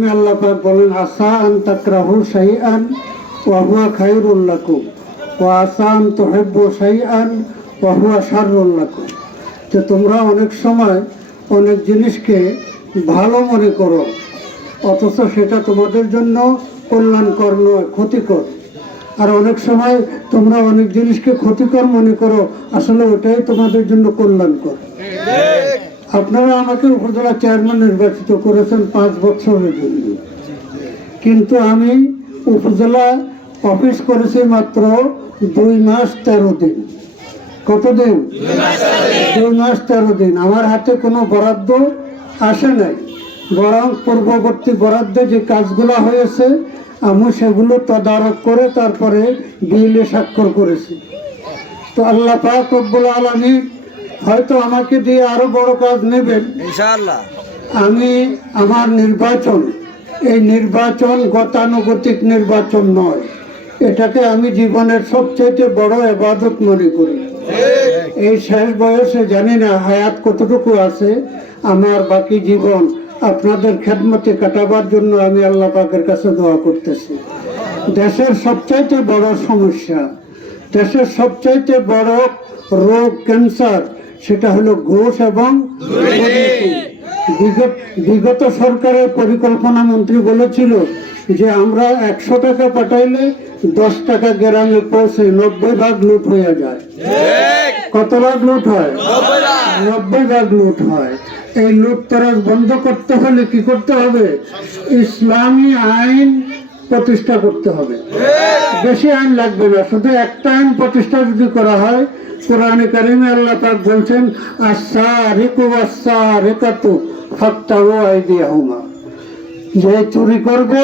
কারিমে আল্লাহ পাক বলেন আসা আন তাকরাহু শাইআন ওয়া হুয়া খায়রুল লাকুম। ওয়া আসা আন তুহিব্বু শাইআন ওয়া হুয়া শাররুল লাকুম। যে তোমরা অনেক সময় অনেক জিনিসকে ভালো মনে করো, অথচ সেটা তোমাদের জন্য কল্যাণকর নয়, ক্ষতিকর। আর অনেক সময় তোমরা অনেক জিনিসকে ক্ষতিকর মনে করো, আসলে ওটাই তোমাদের জন্য কল্যাণকর। আপনারা আমাকে উপজেলা চেয়ারম্যান নির্বাচিত করেছেন পাঁচ বছরের জন্য কিন্তু আমি উপজেলা অফিস করেছি মাত্র দুই মাস তেরো দিন। কতদিন? দুই মাস তেরো দিন। আমার হাতে কোনো বরাদ্দ আসে নাই। বরং পূর্ববর্তী বরাদ্দে যে কাজগুলো হয়েছে, আমি সেগুলো তদারক করে তারপরে বিলে স্বাক্ষর করেছি। তো আল্লাহ পাক রব্বুল আলমী হয়তো আমাকে দিয়ে আরও বড় কাজ নেবেন। ইনশাআল্লাহ। আমি আমার নির্বাচন এই নির্বাচন গতানুগতিক নির্বাচন নয়। এটাকে আমি জীবনের সবচেয়ে বড় এবাদত মনে করি। এই শেষ বয়সে জানি না হায়াত কতটুকু আছে আমার বাকি জীবন আপনাদের খেদমতে কাটাবার জন্য আমি আল্লাহ পাকের কাছে দোয়া করতেছি। দেশের সবচাইতে বড় সমস্যা দেশের সবচাইতে বড় রোগ ক্যান্সার সেটা হলো ঘোষ এবং বিগত সরকারের পরিকল্পনা মন্ত্রী বলেছিল যে আমরা একশো টাকা পাঠাইলে দশ টাকা গ্রামে পৌঁছে নব্বই ভাগ লুট হয়ে যায়। কত ভাগ লুট হয়? নব্বই ভাগ লুট হয়। এই লুটতরাজ বন্ধ করতে হলে কি করতে হবে? ইসলামী আইন প্রতিষ্ঠা করতে হবে। বেশি আইন লাগবে না শুধু একটা আইন প্রতিষ্ঠা যদি করা হয় কোরআনে কারিমে আল্লাহ পাক বলছেন আশা রিকু আশা রেকাতু ফাত্তাও আইদিয়াহুমা। যে চুরি করবে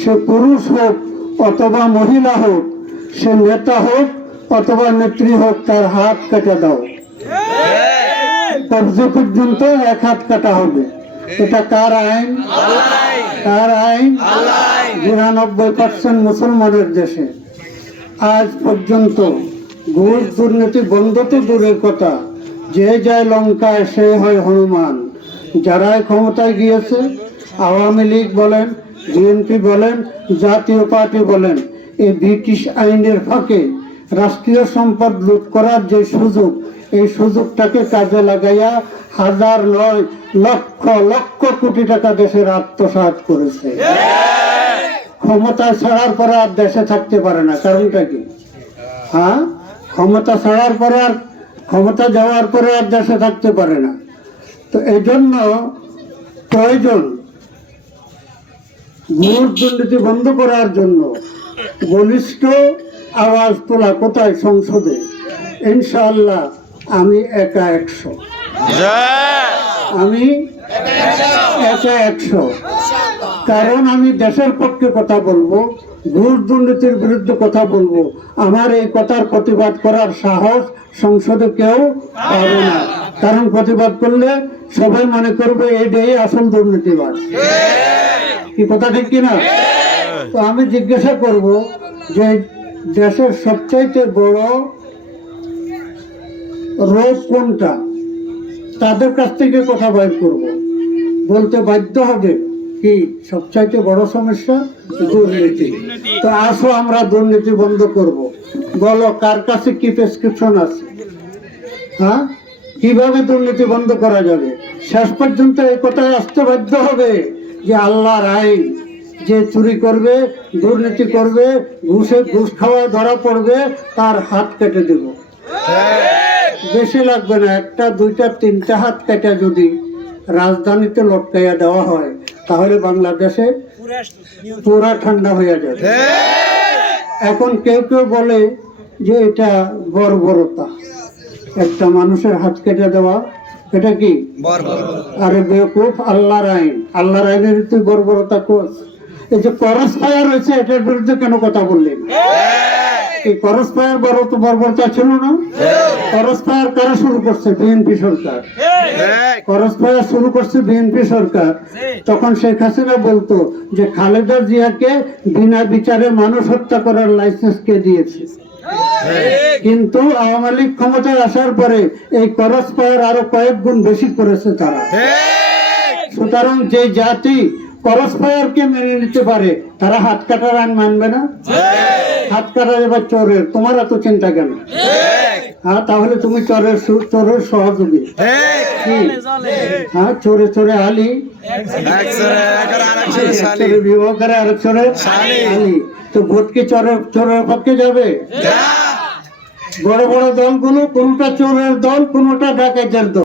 সে পুরুষ হোক অথবা মহিলা হোক সে নেতা হোক অথবা নেত্রী হোক তার হাত কেটে দাও। কবজে পর্যন্ত এক হাত কাটা হবে। এটা কার আইন? কার আইন? বিরানব্বই পার্সেন্ট মুসলমানের দেশে। আজ পর্যন্ত ঘুষ দুর্নীতি বন্ধ তো দূরের কথা। যে যায় লঙ্কায় সে হয় হনুমান। যারাই ক্ষমতায় গিয়েছে, আওয়ামী লীগ বলেন, বিএনপি বলেন, জাতীয় পার্টি বলেন এই ব্রিটিশ আইনের ফাঁকে রাষ্ট্রীয় সম্পদ লুট করার যে সুযোগ, এই সুযোগটাকে কাজে লাগাইয়া হাজার নয়, লক্ষ লক্ষ কোটি টাকা দেশের আত্মসাৎ করেছে। ক্ষমতা ছাড়ার পরে আর দেশে থাকতে পারে না, কারণটা কি? হ্যাঁ? ক্ষমতা ছাড়ার পরে আর, ক্ষমতা যাওয়ার পরে আর দেশে থাকতে পারে না। তো এই জন্য প্রয়োজন ঘুষ দুর্নীতি বন্ধ করার জন্য বলিষ্ঠ আওয়াজ তোলা কোথায় সংসদে? ইনশাআল্লাহ আমি একা একশো। আমি একা একশো। কারণ আমি দেশের পক্ষে কথা বলব, ঘুষ দুর্নীতির বিরুদ্ধে কথা বলব। আমার এই কথার প্রতিবাদ করার সাহস সংসদে কেউ পাবে না। কারণ প্রতিবাদ করলে সবাই মনে করবে এটাই আসল দুর্নীতিবাদ কি কথা ঠিক কিনা তো আমি জিজ্ঞাসা করব যে দেশের সবচাইতে বড় রোগ কোনটা? তাদের কাছ থেকে কথা বাইর করব। বলতে বাধ্য হবে কি সবচাইতে বড় সমস্যা দুর্নীতি। তো আসো, আমরা দুর্নীতি বন্ধ করব। বলো, কার কাছে কি প্রেসক্রিপশন আছে? হ্যাঁ? কীভাবে দুর্নীতি বন্ধ করা যাবে? শেষ পর্যন্ত এই কথায় আসতে বাধ্য হবে যে আল্লাহর আইন যে চুরি করবে, দুর্নীতি করবে, ঘুষে, ঘুষ খাওয়ায় ধরা পড়বে, তার হাত কেটে দেব। বেশি লাগবে না একটা দুইটা তিনটা হাত কেটে যদি রাজধানীতে লটকাইয়া দেওয়া হয় তাহলে বাংলাদেশে পুরা ঠান্ডা হয়ে যাবে। এখন কেউ কেউ বলে যে এটা বর্বরতা। একটা মানুষের হাত কেটে দেওয়া এটা কি? আরে বেকুফ আল্লাহর আইন। আল্লাহর আইনের তুই বর্বরতা কর এই যে করস ফায়ার হয়েছে এটার বিরুদ্ধে কেন কথা বললেন? এই করস ফায়ার বড় তো বর্বরতা ছিল না? করস কারা শুরু করছে? বিএনপি সরকার। করস ফায়ার শুরু করছে বিএনপি সরকার। তখন শেখ হাসিনা বলতো যে খালেদা জিয়াকে বিনা বিচারে মানুষ হত্যা করার লাইসেন্স কে দিয়েছে? কিন্তু আওয়ামী লীগ ক্ষমতায় আসার পরে এই করস আরও কয়েক গুণ বেশি করেছে তারা। সুতরাং যে জাতি করস ফায়ারকে মেনে নিতে পারে তারা হাত কাটার আইন মানবে না? হাত কাটা এবার চোরের তোমার এত চিন্তা কেন? হ্যাঁ তাহলে তুমি চোরের সু- চোরের সহযোগী। কি? হ্যাঁ চোরে চোরে আলি। বিবাহ করে আরেক চোরে আলি। তো ভোট কি চোরের চোরের পক্ষে যাবে? বড় বড় দলগুলো কোনটা চোরের দল কোনটা ডাকাতের দল?